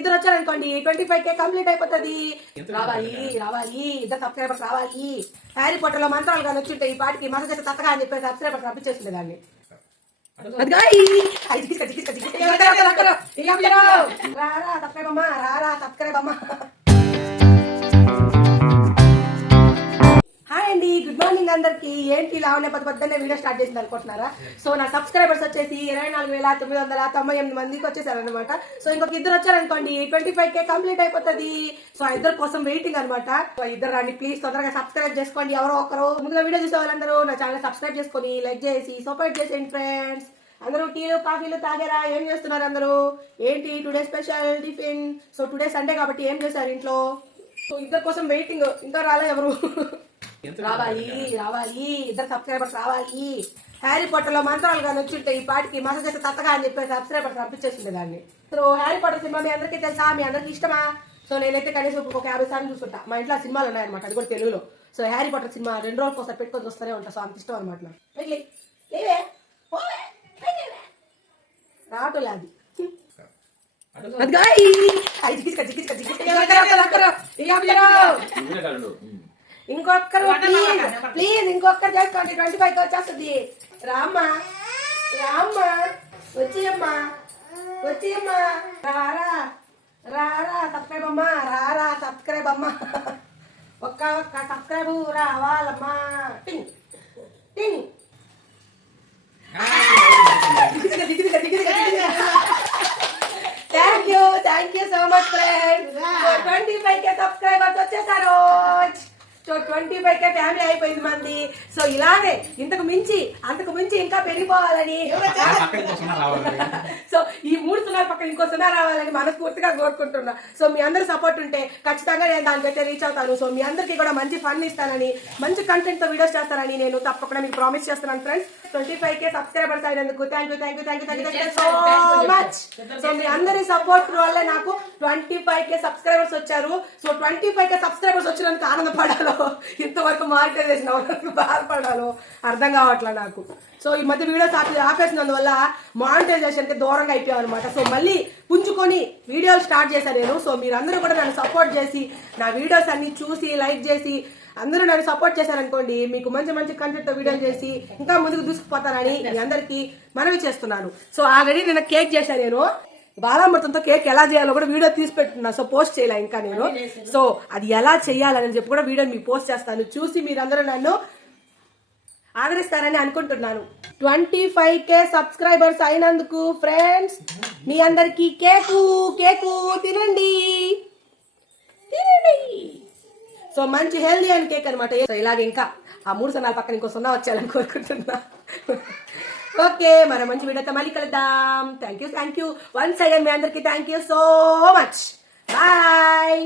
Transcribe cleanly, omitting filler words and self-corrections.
ఇద్దరు వచ్చారనుకోండి 25K complete అయిపోతుంది. రావాలి రావాలి ఇద్దరు సబ్స్క్రైబర్స్ రావాలి. హ్యారీ పాటర్ లో మంత్రాలు కానీ వచ్చి ఉంటాయి ఈ పాటికి మన చేత తత్తగా అని చెప్పి సబ్స్క్రైబర్స్ రప్పించేస్తుంది దాన్ని. రారా సబ్స్క్రైబ్ అమ్మా, రారా సబ్స్క్రైబ్ అమ్మా. హాయ్ అండి, గుడ్ మార్నింగ్ అందరికి. ఏంటి ఇలా ఉన్న పొద్దున్నే వీడియో స్టార్ట్ చేసింది అనుకుంటున్నారా? సో నా సబ్స్క్రైబర్స్ వచ్చేసి 24,998 మందికి వచ్చేసారనమాట. సో ఇంకొక ఇద్దరు వచ్చారనుకోండి 25K కంప్లీట్ అయిపోతుంది. సో ఆ ఇద్దరు కోసం వెయిటింగ్ అనమాట. సో ఇద్దరు రండి ప్లీజ్, తొందరగా సబ్స్క్రైబ్ చేసుకోండి. ఎవరో ఒకరు ముందుగా వీడియో చూసే వాళ్ళందరూ నా ఛానల్ సబ్స్క్రైబ్ చేసుకొని లైక్ చేసి సపోర్ట్ చేసేయండి ఫ్రెండ్స్. అందరూ టీలు కాఫీలు తాగారా? ఏం చేస్తున్నారు అందరూ? ఏంటి today special tiffin? So today Sunday కాబట్టి ఏం చేశారు ఇంట్లో? సో ఇద్దరు కోసం వెయిటింగ్, ఇంకా రాలే ఎవరు. రావాలి రావాలి ఇద్దరు సబ్స్క్రైబర్స్ రావాలి. హ్యారీ పాటర్ లో మంత్రాలు కానీ వచ్చి ఉంటాయి ఈ పాటికి మన చేత తత్తగా అని చెప్పి సబ్స్క్రైబర్స్ రప్పించేస్తుంది దాన్ని. సో హ్యారీ పాటర్ సినిమా మీ అందరికీ తెలుసా? మీ అందరికి ఇష్టమా? సో నేనైతే కనీసం ఒక 50 సార్లు చూసుకుంటా. మా ఇంట్లో సినిమాలు ఉన్నాయన్నమాట, అది కూడా తెలుగులో. సో హ్యారీ పాటర్ సినిమా 2 రోజులకు ఒకసారి పెట్టుకొని చూస్తూనే ఉంటా. సో అంత ఇష్టం అనమాట నాకు. రావట్లే అది. ఇంకొకరు ప్లీజ్ ఇంకొకరు చేసుకోండి. 25 వచ్చేస్తుంది. రామ్మా రామ్మా వచ్చేయమ్మా వచ్చేయమ్మా. రారా రారా సబ్స్క్రైబ్ అమ్మా, రారా సబ్స్క్రైబ్ అమ్మా. ఒక్క సబ్స్క్రైబ్ రావాలమ్మా. టింగ్ టింగ్. Thank you so much friends. 25K subscribers వచ్చేసారు. సో 25K ఫ్యామిలీ అయిపోయింది మంది. సో ఇలానే ఇంతకు మించి అంతకు మించి ఇంకా పెరిగిపోవాలని, సో ఈ 3 సున్నాల పక్కన ఇంకో 0 రావాలని మనస్ఫూర్తిగా కోరుకుంటున్నా. సో మీ అందరి సపోర్ట్ ఉంటే ఖచ్చితంగా నేను దానికైతే రీచ్ అవుతాను. సో మీ అందరికీ కూడా మంచి ఫన్ ఇస్తానని, మంచి కంటెంట్ తో వీడియోస్ చేస్తానని నేను తప్పకుండా మీకు ప్రామిస్ చేస్తున్నాను ఫ్రెండ్స్. 25K సబ్స్క్రైబర్స్ అయినందుకు thank you so much. So మీ అందరి సపోర్ట్ వల్లే నాకు 25K సబ్స్క్రైబర్స్ వచ్చారు. సో 25K సబ్స్క్రైబర్స్ వచ్చినందుకు ఆనందపడాలో, ఇంతవరకు మానిటైజేషన్ అవ్వడానికి బాధపడాలో అర్థం కావట్లే నాకు. సో ఈ మధ్య వీడియోస్ ఆపేసినందువల్ల మానిటైజేషన్ కి దూరంగా అయిపోయాం అనమాట. సో మళ్ళీ పుంజుకొని వీడియోలు స్టార్ట్ చేశాను నేను. సో మీరందరూ కూడా నన్ను సపోర్ట్ చేసి నా వీడియోస్ అన్ని చూసి లైక్ చేసి అందరూ నన్ను సపోర్ట్ చేశారనుకోండి, మీకు మంచి మంచి కంటెంట్ తో వీడియోలు చేసి ఇంకా ముందుకు దూసుకుపోతానని మీ అందరికి మనవి చేస్తున్నాను. సో ఆల్రెడీ నేను కేక్ చేశాను. నేను బాలామృతంతో కేక్ ఎలా చేయాలో కూడా వీడియో తీసి పెట్టున్నా. సో పోస్ట్ చేయలే ఇంకా నేను. సో అది ఎలా చేయాలని చెప్పి కూడా వీడియో మీకు పోస్ట్ చేస్తాను. చూసి మీరందరూ నన్ను ఆదరిస్తారని అనుకుంటున్నాను. 25K సబ్స్క్రైబర్స్ అయినందుకు ఫ్రెండ్స్ మీ అందరికి కేకు తినండి తినండి. సో మంచి హెల్దీ అయిన కేక్ అనమాట. సో ఇలాగే ఇంకా ఆ 3 సున్నాల పక్కన ఇంకో 0 వచ్చాలని కోరుకుంటున్నా. ఓకే, మరి మంచి వీడియోతో మళ్ళీ కలుద్దాం. Thank you once again. మీ అందరికి thank you so much. Bye.